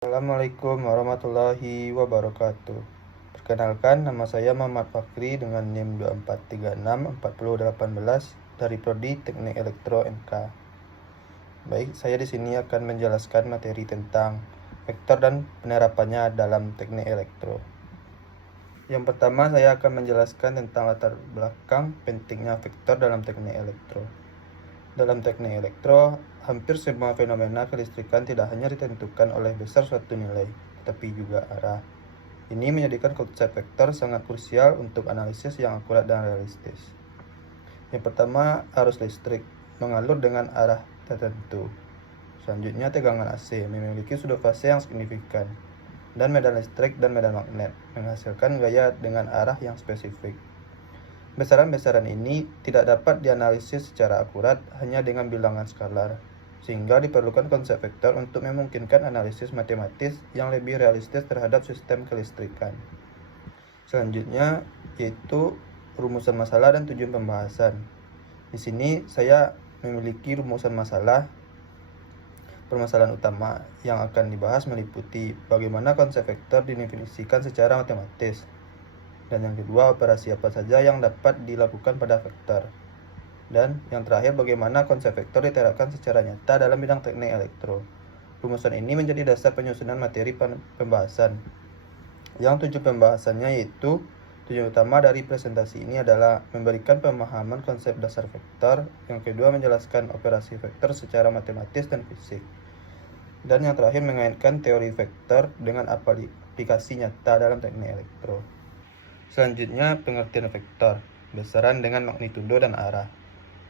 Assalamualaikum warahmatullahi wabarakatuh. Perkenalkan, nama saya Muhammad Fakri dengan NIM 24364018 dari Prodi Teknik Elektro MK. Baik, saya di sini akan menjelaskan materi tentang vektor dan penerapannya dalam teknik elektro. Yang pertama, saya akan menjelaskan tentang latar belakang pentingnya vektor dalam teknik elektro. Dalam teknik elektro, hampir semua fenomena kelistrikan tidak hanya ditentukan oleh besar suatu nilai, tetapi juga arah. Ini menjadikan konsep vektor sangat krusial untuk analisis yang akurat dan realistis. Yang pertama, arus listrik mengalir dengan arah tertentu. Selanjutnya, tegangan AC memiliki sudut fase yang signifikan, dan medan listrik dan medan magnet menghasilkan gaya dengan arah yang spesifik. Besaran-besaran ini tidak dapat dianalisis secara akurat hanya dengan bilangan skalar, sehingga diperlukan konsep vektor untuk memungkinkan analisis matematis yang lebih realistis terhadap sistem kelistrikan. Selanjutnya yaitu rumusan masalah dan tujuan pembahasan. Di sini saya memiliki rumusan masalah. Permasalahan utama yang akan dibahas meliputi bagaimana konsep vektor didefinisikan secara matematis, dan yang kedua, operasi apa saja yang dapat dilakukan pada vektor. Dan yang terakhir, bagaimana konsep vektor diterapkan secara nyata dalam bidang teknik elektro. Rumusan ini menjadi dasar penyusunan materi pembahasan. Yang tujuan pembahasannya yaitu, tujuan utama dari presentasi ini adalah memberikan pemahaman konsep dasar vektor. Yang kedua, menjelaskan operasi vektor secara matematis dan fisik. Dan yang terakhir, mengaitkan teori vektor dengan aplikasi nyata dalam teknik elektro. Selanjutnya, pengertian vektor, besaran dengan magnitudo dan arah.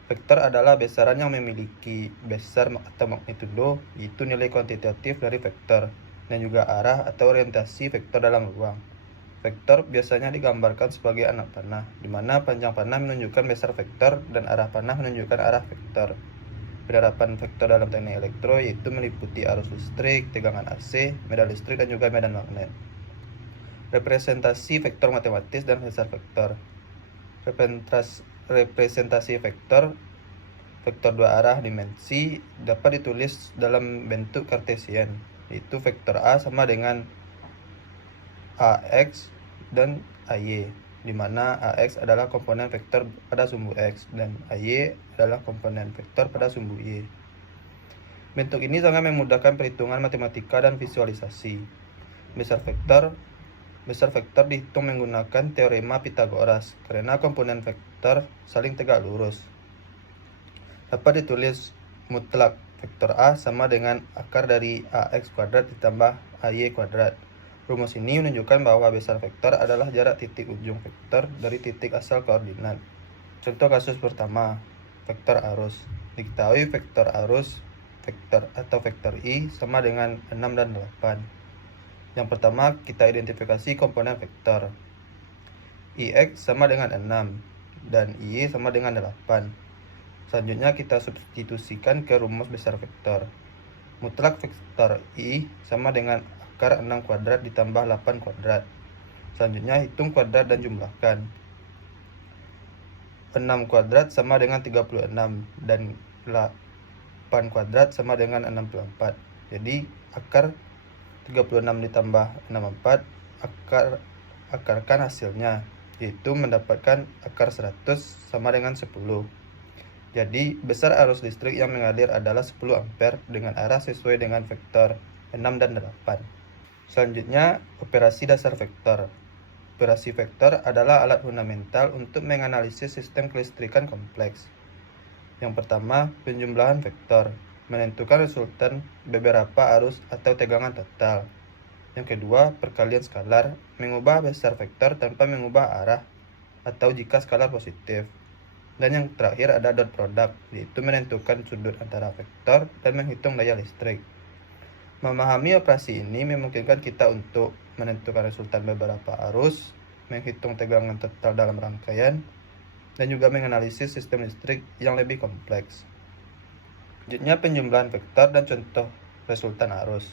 Vektor adalah besaran yang memiliki besar atau magnitudo, yaitu nilai kuantitatif dari vektor, dan juga arah atau orientasi vektor dalam ruang. Vektor biasanya digambarkan sebagai anak panah, di mana panjang panah menunjukkan besar vektor dan arah panah menunjukkan arah vektor. Penerapan vektor dalam teknik elektro yaitu meliputi arus listrik, tegangan AC, medan listrik, dan juga medan magnet. Representasi vektor matematis dan besar vektor. Representasi vektor dua arah dimensi dapat ditulis dalam bentuk kartesian, yaitu vektor A sama dengan AX dan AY, di mana AX adalah komponen vektor pada sumbu X dan AY adalah komponen vektor pada sumbu Y. Bentuk ini sangat memudahkan perhitungan matematika dan visualisasi. Besar vektor dihitung menggunakan teorema Pythagoras karena komponen vektor saling tegak lurus. Dapat ditulis mutlak vektor A sama dengan akar dari AX kuadrat ditambah AY kuadrat. Rumus ini menunjukkan bahwa besar vektor adalah jarak titik ujung vektor dari titik asal koordinat. Contoh kasus pertama, vektor arus. Diketahui vektor arus vektor I sama dengan 6 dan 8. Yang pertama, kita identifikasi komponen vektor. IX sama dengan 6 dan Y sama dengan 8. Selanjutnya kita substitusikan ke rumus besar vektor. Mutlak vektor I sama dengan akar 6 kuadrat ditambah 8 kuadrat. Selanjutnya hitung kuadrat dan jumlahkan. 6 kuadrat sama dengan 36 dan 8 kuadrat sama dengan 64. Jadi akar 36 ditambah 64, akarkan hasilnya, yaitu mendapatkan akar 100 sama dengan 10. Jadi besar arus listrik yang mengalir adalah 10 ampere dengan arah sesuai dengan vektor 6 dan 8. Selanjutnya, operasi dasar vektor. Operasi vektor adalah alat fundamental untuk menganalisis sistem kelistrikan kompleks. Yang pertama, penjumlahan vektor, menentukan resultan beberapa arus atau tegangan total. Yang kedua, perkalian skalar, mengubah besar vektor tanpa mengubah arah atau jika skalar positif. Dan yang terakhir ada dot product, yaitu menentukan sudut antara vektor dan menghitung daya listrik. Memahami operasi ini memungkinkan kita untuk menentukan resultan beberapa arus, menghitung tegangan total dalam rangkaian, dan juga menganalisis sistem listrik yang lebih kompleks. Selanjutnya, penjumlahan vektor dan contoh resultan arus.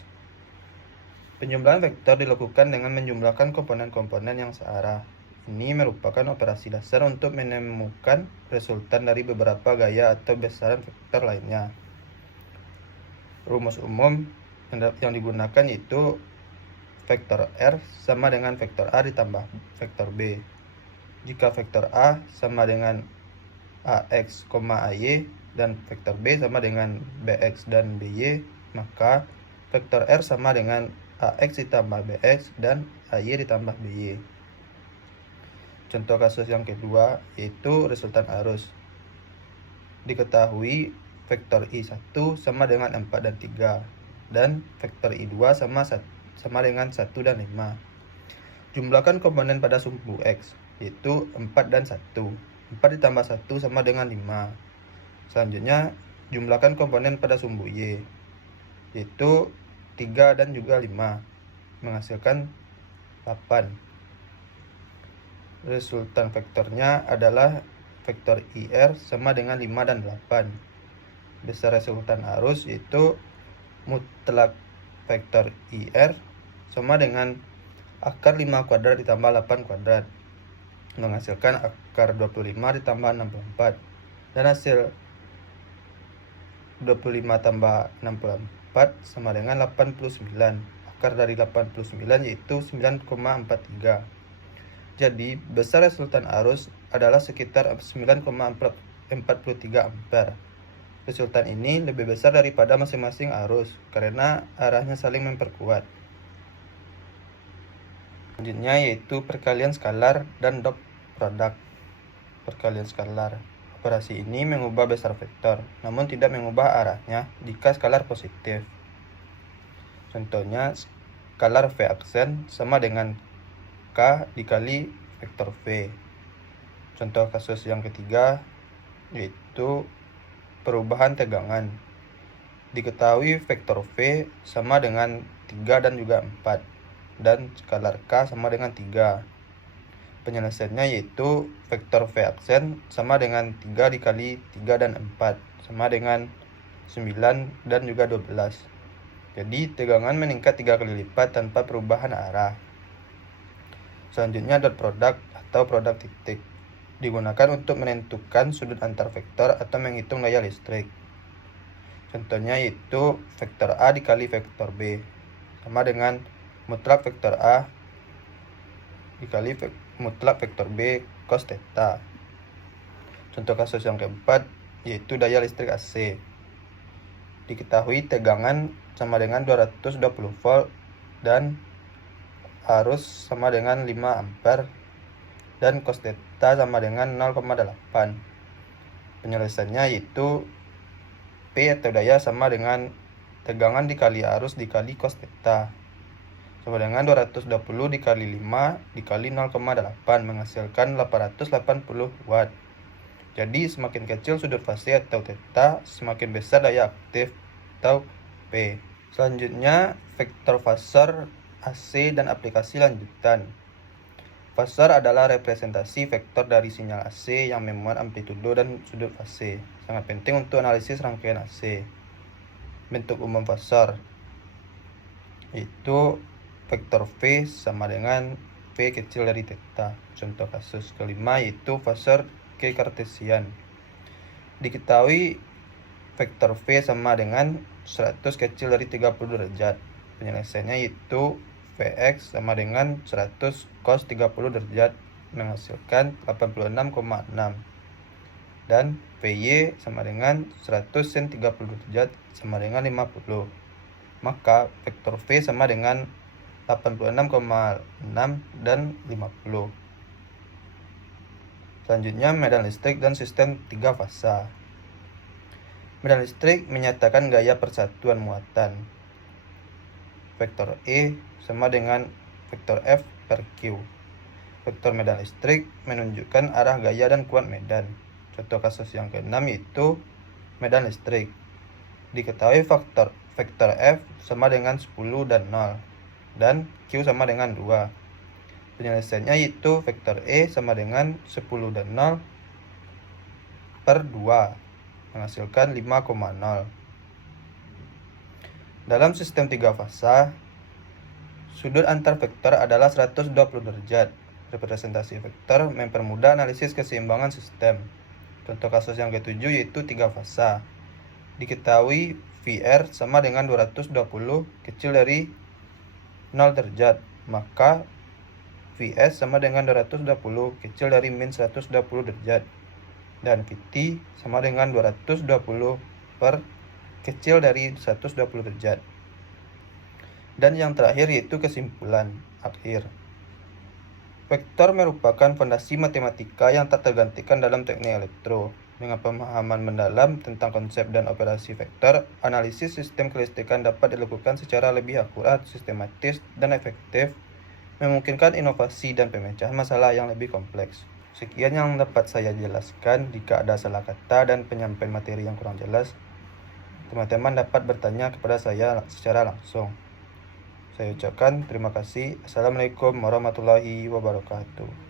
Penjumlahan vektor dilakukan dengan menjumlahkan komponen-komponen yang searah. Ini merupakan operasi dasar untuk menemukan resultan dari beberapa gaya atau besaran vektor lainnya. Rumus umum yang digunakan yaitu vektor R sama dengan vektor A ditambah vektor B. Jika vektor A sama dengan AX, AY dan vektor B sama dengan BX dan BY, maka vektor R sama dengan AX ditambah BX dan AY ditambah BY. Contoh kasus yang kedua yaitu resultan arus. Diketahui vektor I1 sama dengan 4 dan 3 dan vektor I2 sama dengan 1 dan 5. Jumlahkan komponen pada sumbu X yaitu 4 dan 1. 4 ditambah 1 sama dengan 5. Selanjutnya jumlahkan komponen pada sumbu Y yaitu 3 dan juga 5 menghasilkan 8. Resultan vektornya adalah vektor IR sama dengan 5 dan 8. Besar resultan arus yaitu mutlak vektor IR sama dengan akar 5 kuadrat ditambah 8 kuadrat menghasilkan akar 25 ditambah 64. Dan hasil 25 tambah 64 sama dengan 89. Akar dari 89 yaitu 9,43. Jadi, besar resultan arus adalah sekitar 9,43 ampere. Resultan ini lebih besar daripada masing-masing arus karena arahnya saling memperkuat. Selanjutnya yaitu perkalian skalar dan dot produk. Perkalian skalar. Operasi ini mengubah besar vektor, namun tidak mengubah arahnya jika skalar positif. Contohnya, skalar V aksen sama dengan K dikali vektor V. Contoh kasus yang ketiga yaitu perubahan tegangan. Diketahui vektor V sama dengan 3 dan juga 4 dan skalar K sama dengan 3. Penyelesaiannya yaitu vektor V aksen sama dengan 3 dikali 3 dan 4 sama dengan 9 dan juga 12. Jadi tegangan meningkat 3 kali lipat tanpa perubahan arah. Selanjutnya dot produk atau produk titik digunakan untuk menentukan sudut antar vektor atau menghitung daya listrik. Contohnya yaitu vektor A dikali vektor B sama dengan mutlak vektor A dikali mutlak vektor B cos theta. Contoh kasus yang keempat yaitu daya listrik AC. Diketahui tegangan sama dengan 220 volt dan arus sama dengan 5 ampere dan cos theta sama dengan 0,8. Penyelesaiannya yaitu P atau daya sama dengan tegangan dikali arus dikali cos theta sama dengan 220 dikali 5 dikali 0,8 menghasilkan 880 watt. Jadi semakin kecil sudut fase atau theta, semakin besar daya aktif atau P. Selanjutnya vektor fasor AC dan aplikasi lanjutan. Fasor adalah representasi vektor dari sinyal AC yang memuat amplitudo dan sudut fase. Sangat penting untuk analisis rangkaian AC. Bentuk umum fasor itu vektor V sama dengan V kecil dari theta. Contoh kasus kelima yaitu fasor K kartesian. Diketahui vektor V sama dengan 100 kecil dari 30 derajat. Penyelesaiannya yaitu Vx sama dengan 100 cos 30 derajat menghasilkan 86,6 dan Vy sama dengan 100 sin 30 derajat sama dengan 50. Maka vektor V sama dengan 86,6 dan 50. Selanjutnya medan listrik dan sistem 3 fasa. Medan listrik menyatakan gaya persatuan muatan. Vektor E sama dengan vektor F per Q. Vektor medan listrik menunjukkan arah gaya dan kuat medan. Contoh kasus yang keenam yaitu medan listrik. Diketahui vektor F sama dengan 10 dan 0 dan Q sama dengan 2. Penyelesaiannya yaitu vektor E sama dengan 10 dan 0 per 2 menghasilkan 5,0. Dalam sistem 3 fasa, sudut antar vektor adalah 120 derajat. Representasi vektor mempermudah analisis keseimbangan sistem. Contoh kasus yang ketujuh yaitu 3 fasa. Diketahui V VR sama dengan 220 kecil dari 0 derajat, maka Vs sama dengan 220 kecil dari min 120 derajat, dan Vt sama dengan 220 per kecil dari 120 derajat. Dan yang terakhir yaitu kesimpulan akhir. Vektor merupakan fondasi matematika yang tak tergantikan dalam teknik elektro. Dengan pemahaman mendalam tentang konsep dan operasi vektor, analisis sistem kelistrikan dapat dilakukan secara lebih akurat, sistematis, dan efektif, memungkinkan inovasi dan pemecahan masalah yang lebih kompleks. Sekian yang dapat saya jelaskan. Jika ada salah kata dan penyampaian materi yang kurang jelas, teman-teman dapat bertanya kepada saya secara langsung. Saya ucapkan terima kasih. Assalamualaikum warahmatullahi wabarakatuh.